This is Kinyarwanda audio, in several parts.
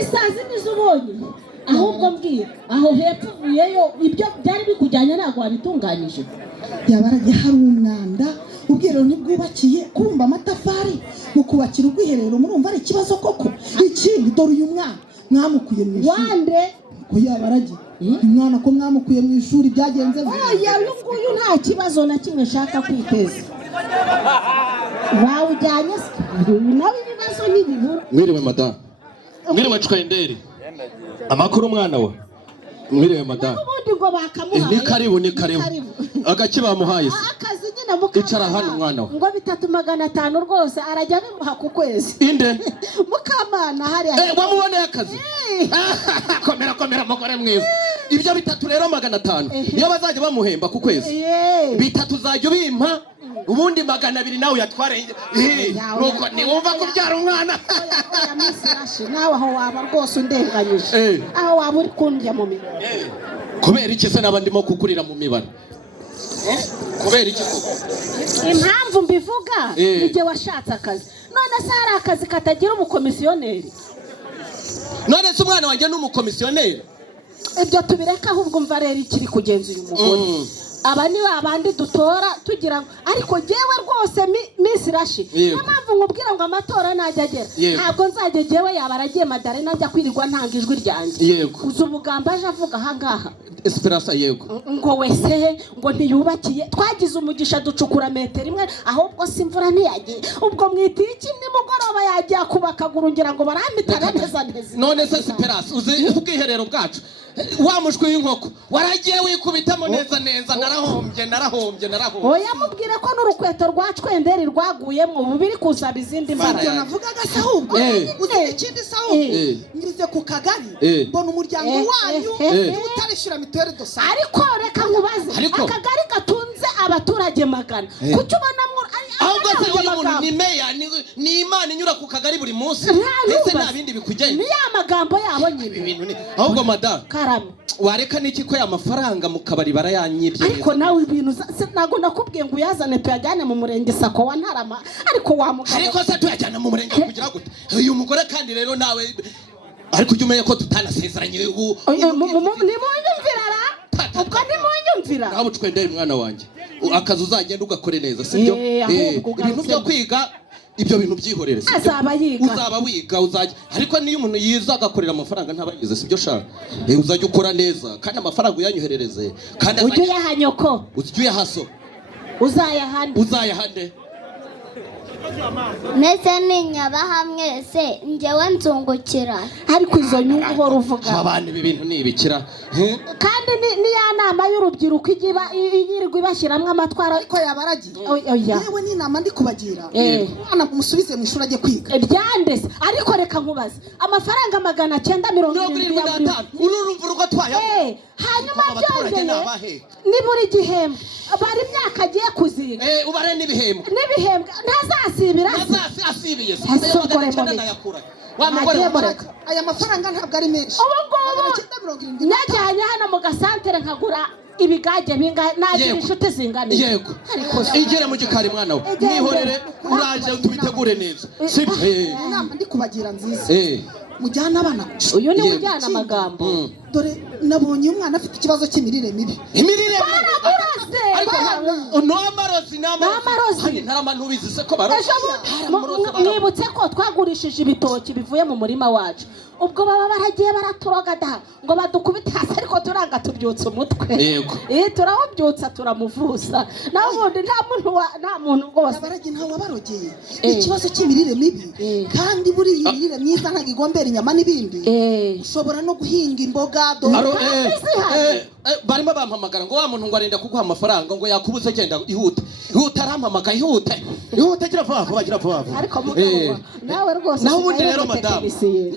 Isazi nizubonye ahubwo mbwira aho hepfo uyeyo ibyo byari bikujyanye ntago wabitunganyije. Yabarage hari umwanda ubwirero ntibwubakiye kubumba amatafari mu kubakira ubwiherero murumva ari ikibazo koko. Ikindi dore uyu mwana mwamukuye mu ishuri wande ko Yabarage umwana ko mwamukuye mu ishuri byagenze oya nguyu nta kibazo na kimwe shaka kwiteza wawujyanye nawe ibibazo n'ibihuru. Mwiriwe madame. Mwiriwe Twenderi. Amakuru mwana wa. Mwiriwe madame. Ubundi ngo bakamuhaye. Ni karibu. Agaki bamuhaye se. Akazi nyina muka. Icara hano mwana wa. Ngo 3,500 rwose arajya bimuha ku kwezi. Inde? Mukamana hari. Wamuboneye akazi. Komera mugore mwiza. Ibyo 3 rero 500. Niyo bazajya bamuhemba ku kwezi. 3 uzajya ubimpa. Ubundi 200 nawe yatware nuko niwumva kubyara umwana. Oya misirashi nawe aho waba rwose undenganyije. Aho waba uri kundya mu mibare. Kubera iki se nabandimo kukurira mu mibare? Kubera iki? Impamvu mbivuga nige washatse akazi. None se hari akazi katagira umukomisiyoneri? None se umwana wanjye n'umukomisiyoneri? Ibyo tubireka ahubwo mva rero ikiri kugenza uyu mugore. Aba ni babandi dutora tugira ngo ariko jewe rwose misirashi n'ampamvu nkubwira ngo amatora najya agera ntabwo nzajye jewe Yabaragiye madare najya kwirirwa ntanga ijwi ryanjye uzu ubugamba aje avuga ahangaha Esperanza yego ngo wese ngo ntiyubakiye twagize umugisha ducukura metero imwe ahubwo simvura ntiyagiye ubwo mwitiye iki nimugoroba yagiye kubakagura ngira ngo baramitana neza. None se Esperanza uzi ubwiherero bwacu wamushwe y'inkoko waragiye wikubitamo neza narahombye. Oya mubwire ko n'urukweto rwa Twenderi rwaguyemo bubiri kusaba izindi mbaraga. Navugaga se ahubwo uzi ikindi se ahubwo ngirize ku kagari mbona umuryango wanyu utarishira mituweli de santé. Ariko reka nkubaze akagari gatunze abaturage 100 kuki ubona ahubwo se uyu muntu ni meya ni Imana inyura ku kagari buri munsi ese nta bindi bikujyanye ni ya magambo yabo nyine ibintu ni ahubwo madame karame wareka niki ko y'amafaranga mu kabari barayanyibye. Ariko nawe ibintu nago nakubwiye ngo uyazane tuyajyane mu murenge Sako wa Ntarama ariko wamugabo ariko se tuyajyana mu murenge kugira gute uyu mugore kandi rero nawe ariko ujye umenya ko tutanasezeranye ubu ni munyumvira ubwo ni munyumvira nawe Twenderi mwana wanjye akazi uzagenda ugakore neza sibyo ibintu byo kwiga ibyo bintu byihorere uzaba wiga uzajya ariko niyo umuntu yiza agakorera amafaranga ntabayize sibyo shaka uzajya ukora neza kandi amafaranga uyanyoherereze kandi ujye yahanyoko ujye yahaso uzayahande Mese ninyaba hamwe se njyewe nzungukira ariko izo nyungu ho ruvuga abana ibi bintu nibikira kandi ni ya nama y'urubyiruko igiba yirirwa ibashiramwe amatwara ariko Yabaragiye yewe ni inama ndi kubagira mwana kumusubize mu ishuri ajye kwiga byandese ariko reka nkubaze amafaranga 975 urumva urugo twaye hanyuma byongeye ni buri gihembwe bari imyaka agiye kuziga ubare n'ibihembwe ntazasibira asibiye aya mafaranga ntabwo ari menshi ubu najyanye hano mu gasantere nkagura ibigage bingahe nagira inshuti zingana yego igere mu gikari mwana we nihorere uraje tubitegure neza inama ndi kubagira nziza mujyana abana uyu ni ujyana amagambo dore nabonye umwana afite ikibazo cy'imirire mibi n'amarozi ntarama ntubizi se ko barozi mwibutse ko twagurishije ibitoki bivuye mu murima wacu ubwo baba baragiye baraturoga da ngo badukubite hasi ariko turanga tubyutsa umutwe turawubyutsa turamuvuza naho ubundi nta muntu rwose Yabaragiye ntawe wabarogeye ikibazo cy'imirire mibi kandi buri imirire myiza ntabwo igombera inyama n'ibindi ushobora no guhinga imboga barimo bampamagara ngo wa muntu ngo arenda kuguha amafaranga ngo yakubuze genda ihute arampamagara ihute gira vuba ariko mugabo nawe rwose naho ubundi rero madame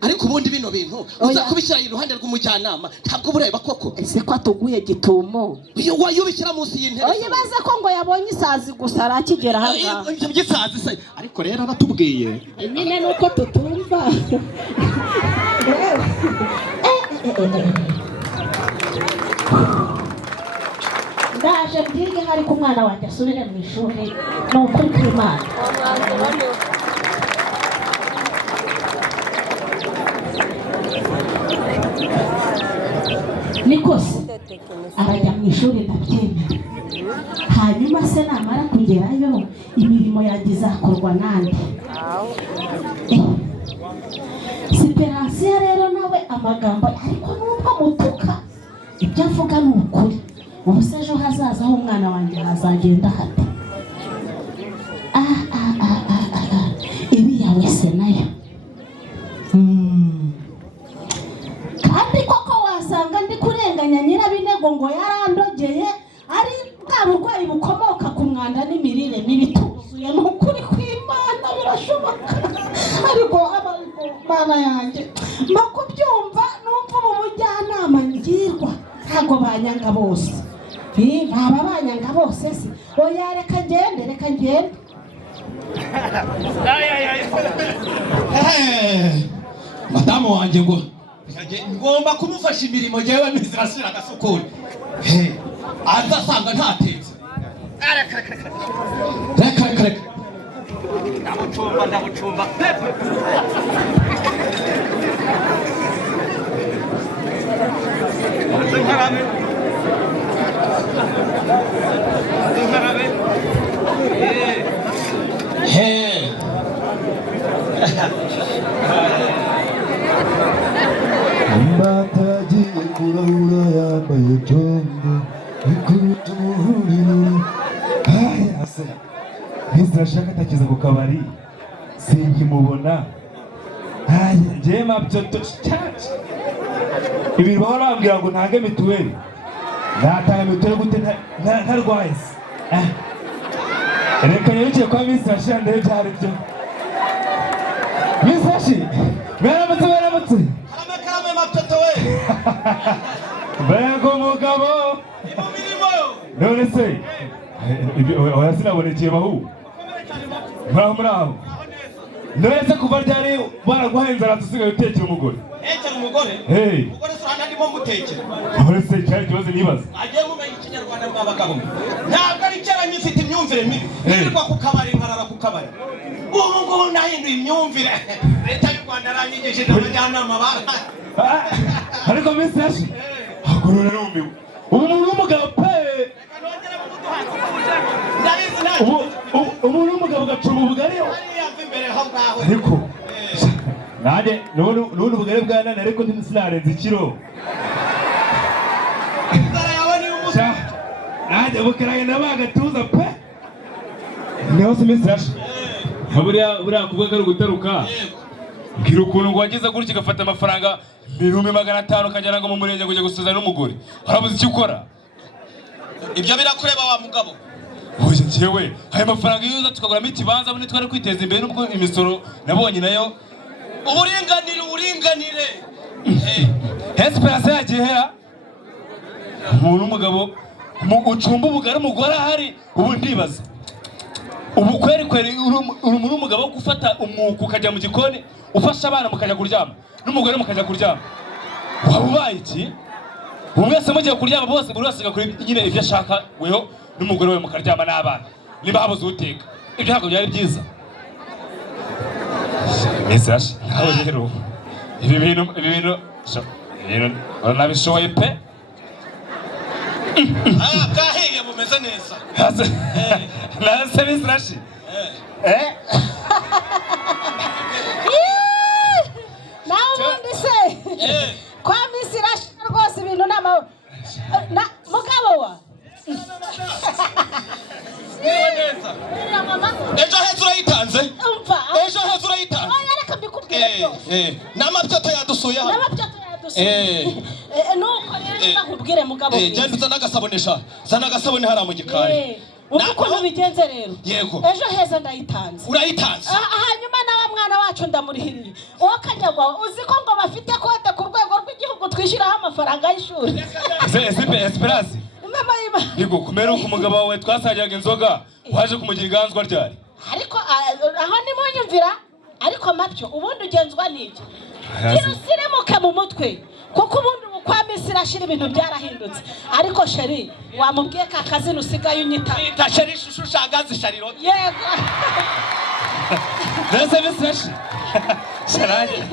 ariko ubundi bino bintu uza kubishyira iruhande rw'umujyanama ntabwo bureba koko ese ko atuguye gitumo wayubishyira munsi y'intebe oyibaze ko ngo yabonye isazi gusa arakigera hanga ibyo by'isazi se ariko rero aratubwiye nyine nuko tutumva ndaje byige hari ku mwana wanjye asubire mu ishuri ni ukuri kw'Imana arajya mu ishuri ndabyemera. Hanyuma se namara kugerayo imirimo yanjye izakorwa nande? Siperansiya rero nawe amagambo ariko nubwo mutuka ibyo avuga ni ukuri. Ubu se ejo hazaza h'umwana wanjye hazagenda hate? Iriya wese nayo kandi koko wasanga ndi kurenganya Nyirabinego ngo yarandogeye ari bwa burwayi bukomoka ku mwanda n'imirire mibi tuzuye. Ni ukuri kw'Imana birashoboka, ariko Mana yanjye mba kubyumva numva ubu bujyanama ngirwa ntabwo banyanga bose. Baba banyanga bose se? Oya reka ngende. Madamu wanjye ngo ngomba kumufasha imirimo yewe mizirashira agasukuri. Azasanga ntatetse. Reka. Ndabucumba. Mbatagiye kurahura yambaye jombo ikubita umuhuriro. Ase ntizirashaka atakiza ku kabari sinkimubona. Njyewe mabyoto cyacu ibintu bahora bambwira ngo ntange mituweli. Natanga mituweli gute ntarwaye se? Reka yerekeye kwa Miss Rashi ndebe byari byo. Miss Rashi mwaramutse Karame matoto we. Mbega umugabo none se oya sinabonekeye bahu muraho none se kuva ryari baraguhaye inzara dusigaye utekera umugore? Umugore sana ndimo mutekera. None se cyari ikibazo nibaza agiye mumenya ikinyarwanda mwabagabo ntabwo ari cyera nyifite imyumvire mibi nirwa ku kabari nkarara ku kabari. Ubu nahinduye imyumvire leta y'u Rwanda aranyigije n'abajyanama bara. Ariko Miss Rashi agorora rumiwe umuntu w'umugabo pe umuntu w'umugabo gacuma ubugari ariko nanjye n'ubundi ubugari bwanane ariko sinarenze ikiro. Nanjye bukaraye nabagatuza pe. Niho se Miss Rashi buriya kuvuga ari ugutaruka. Mbwira ukuntu ngo wagize gutya ugafata amafaranga 500 ukajyana ngo mu murenge kujya gusuza n'umugore. Urabuze icyo ukora? Ibyo birakureba wa mugabo. Oya njyewe aya mafaranga yuza tukaguramo ikibanza bune twari kwiteza imbere nubwo imisoro nabonye nayo. Uburinganire. Esperance yagiye hera. Umuntu umugabo ucumba ubugari umugore ahari ubu ndibaza. Ubu kweri uri umugabo wo gufata umwuko ukajya mu gikoni ufasha abana mukajya kuryama n'umugore mukajya kuryama. Waba ubaye iki? Umwese mugiye kuryama bose buri wese agakora nyine ibyo ashaka weho n'umugore we mukaryama n'abana. Niba habuze uteka ibyo ntabwo byari byiza. Miss Rashi nawe rero ibi bintu nabishoboye pe. Kahiye bumeze neza. Nase Miss Rashi nawe ubundi se kwa Miss Rashi rwose ibintu n'amahoro mugabo wa ejo heza urayitanze. Ejo heza urayitanze. Reka mbikubwire byose. N'amabyoto yadusuye hano. Nuko rero nkubwire mugabo we. Genda uzana agasabonesha. Zana agasabone hara mu gikari. Uko bigenze rero. Yego. Ejo heza ndayitanze. Urayitanze. Hanyuma nawe mwana wacu ndamurihiriye. Uwo Kanyagwa uzi ko ngo bafite kote ku rwego rw'igihugu twishyiraho amafaranga y'ishuri. Esperance. Yego kumera uko umugabo wawe twasajyaga inzoga waje kumugira inganzwa ryari? Ariko aho nimunyumvira ariko mabyo ubundi ugenzwa n'ibyo. Kirusiremuke mu mutwe kuko ubundi kwa Miss Rashi ibintu byarahindutse. Ariko sheri wamubwiye ka kazi nusigaye unyita. Ita sheri shushu shangazi shariro. Yego. Nase Miss Rashi. Sharaje.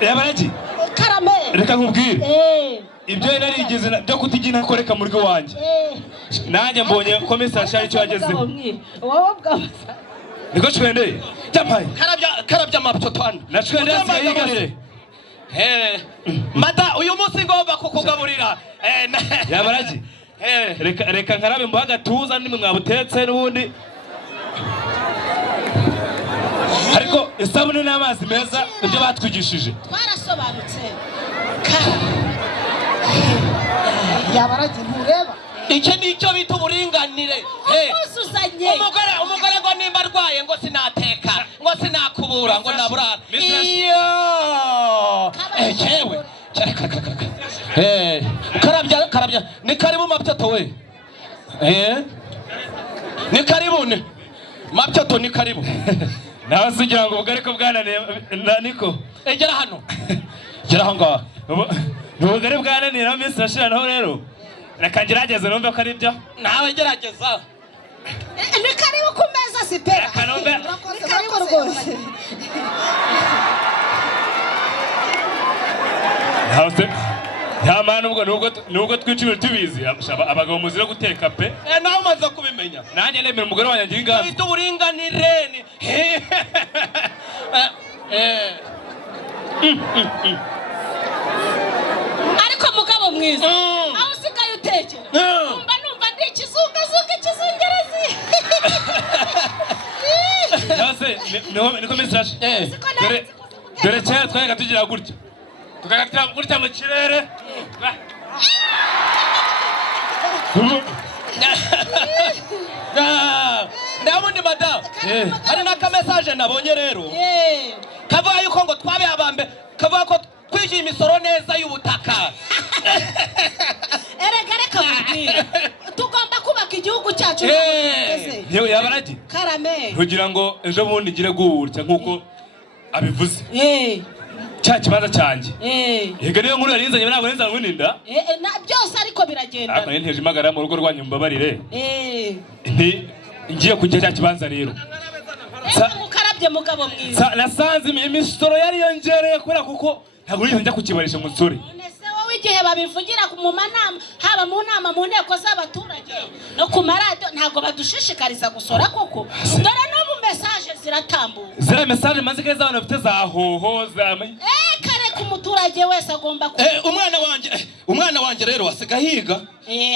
Ya. Yabaraji. Karame. reka nkubwire ibyo narigeze byo kutigina koreka muri rwo wanjye nanjye mbonye komisari shari cyo yagezeho wowe bwabaza niko Cwende cyambaye karabya mapyotwana na Cwende yigarire mata uyu munsi ngomba kukugaburira Yabaraji reka nkarabe mbaga gatuza nimwe mwabutetse n'ubundi ariko isabune n'amazi meza ibyo batwigishije twarasobanutse Yabaraji ntureba icyo nicyo bita uburinganire umugore ngo nimba arwaye ngo sinateka ngo sinakubura ngo naburara iyo yewe karabya ni karibu mapyato we ni karibune mapyato ni karibu nawe sigira ngo ubugari ko bwananiye niko egera hano gera aho ngaho ubugari bwananiye na minsi yashiranaho rero reka ngerageze numve ko ari byo nawe gerageza ni karibu ku meza sipera ni karibu rwose Yamana nubwo twicimira tubizi abagabo muzira guteka pe nawe umaze kubimenya nanjye nemera umugore wanjye ngira inganzo bita uburinganire ariko mugabo mwiza aho usigaye utekera numva ndi ikizungerezi niko misirashi dore kera twayaga tugira gutya tukagatira gutya mu kirere ndabundi madamu hari n'akamesaje nabonye rero kavuga yuko ngo twabe abambe kavuga ko twishyuye imisoro neza y'ubutaka reka mubwire tugomba kubaka igihugu cyacu yewe Yabaraji karame kugira ngo ejo bundi ngire gutya nk'uko abivuze cya kibanza cyanjye yego niyo nkuru yarinzanye ntabwo neza nguninda byose ariko biragenda ariko nteje imagara mu rugo rwanyu mbabarire ngiye kujya cya kibanza rero mukarabye mugabo mwiza nasanze imisoro yari yongereye kubera kuko ntabwo njya kukibarisha umusore wowe igihe babivugira mu manama haba mu nama mu nteko z'abaturage no ku maradiyo ntabwo badushishikariza gusora koko dore n'ubu mesaje ziratambuka ziriya mesaje maze ko abantu bafite za hoho kare ku muturage wese agomba umwana wanjye rero asigaye yiga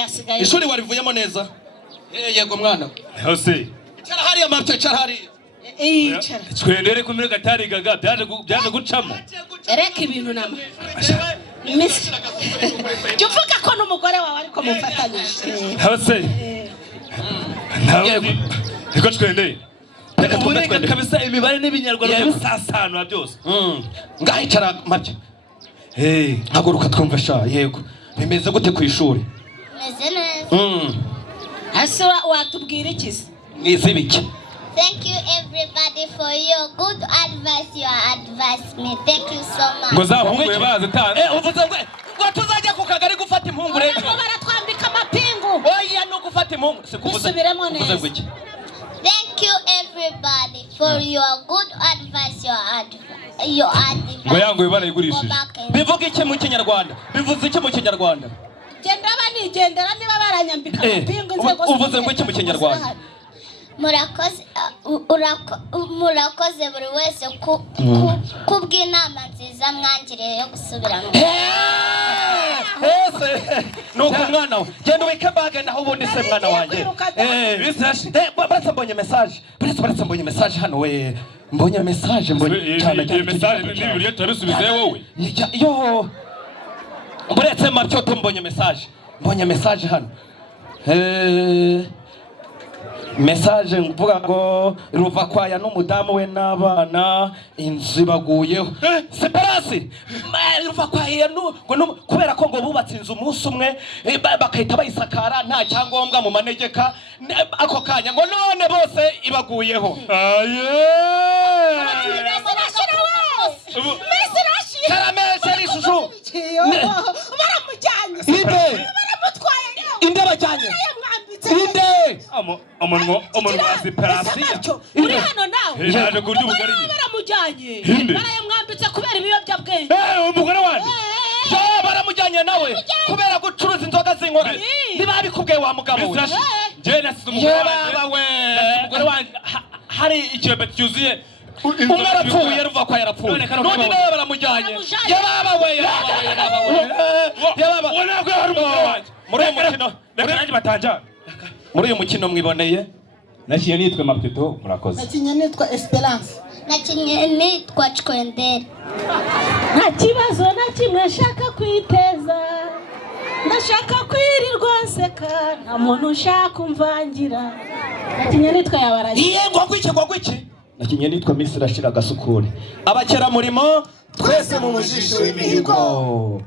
asigaye ishuri warivuyemo neza yego mwana hose icara hariya mapyo icara hariya Cwendere kumire gatarigaga byaje gucamo reka ibintu nama jya uvuga ko n'umugore wawe ariko mufatanyije hose niko Cwendere reka kabisa imibare n'ibinyarwanda bisasanura byose ngaho icara mapyo haguruka twumve sha yego bimeze gute ku ishuri meze neza hasi watubwira iki se mwizibike Thank you everybody for your good advice. You advised me. Thank you so much. Ngo zahunguye bazitanga. Uvuze ngo tuzajya ku kagari gufata impungu rero. Baratwambika amapingu. Oya no gufata impungu. Bisubiremo neza. Thank you everybody for your good advice. Your advice. Ngo yanguye barayigurishije. Bivuga iki mu Kinyarwanda? Bivuze iki mu Kinyarwanda? Genda banigendera niba baranyambika amapingu inzego. Uvuze ngo iki mu Kinyarwanda? murakoze buri wese kubw'inama nziza mwangiriye yo gusubiramo nuko mwana we genda ubike bage naho ubundi se mwana wanjye baretse mbonye message baretse mbonye message hano we mbonye message cyane iyo message ni buriye turabisubize wowe yo buretse mapyo mbonye message hano message mvuga ngo ruva kwaya n'umudamu we n'abana inzu baguyeho separasi ruva kwaya kubera ko ngo bubatse inzu umunsi umwe bakahita bayisakara nta cyangombwa mu manegeka ako kanya ngo none bose ibaguyeho karamesha n'ishusho baramujyanye inde bajyanye inde umunwa separasiyo uri hano nawe yaje kurya ubugari baramujyanye barayamwambitse kubera ibiyobyabwenge umugore wanjye baramujyanye nawe kubera gucuruza inzoga z'inkora niba bikubwiye wa mugabo we njye nasize umugore wanjye hari ikiyebe cyuzuye umwe arapfuye ruva ko yarapfuye n'undi nawe baramujyanye yababa we muri uyu mukino mwiboneye nakiye nitwe Mapito murakoze nakinye nitwa Esperance nakinye nitwa Chkwendera nta kibazo na kimwe nshaka kwiteza ndashaka kwirirwa nseka nta muntu ushaka umvangira nakinye nitwa Yabaragiye ngo gwiki nakinye nitwa Miss Rashira Gasukure abakera murimo twese mu mujisho w'imihigo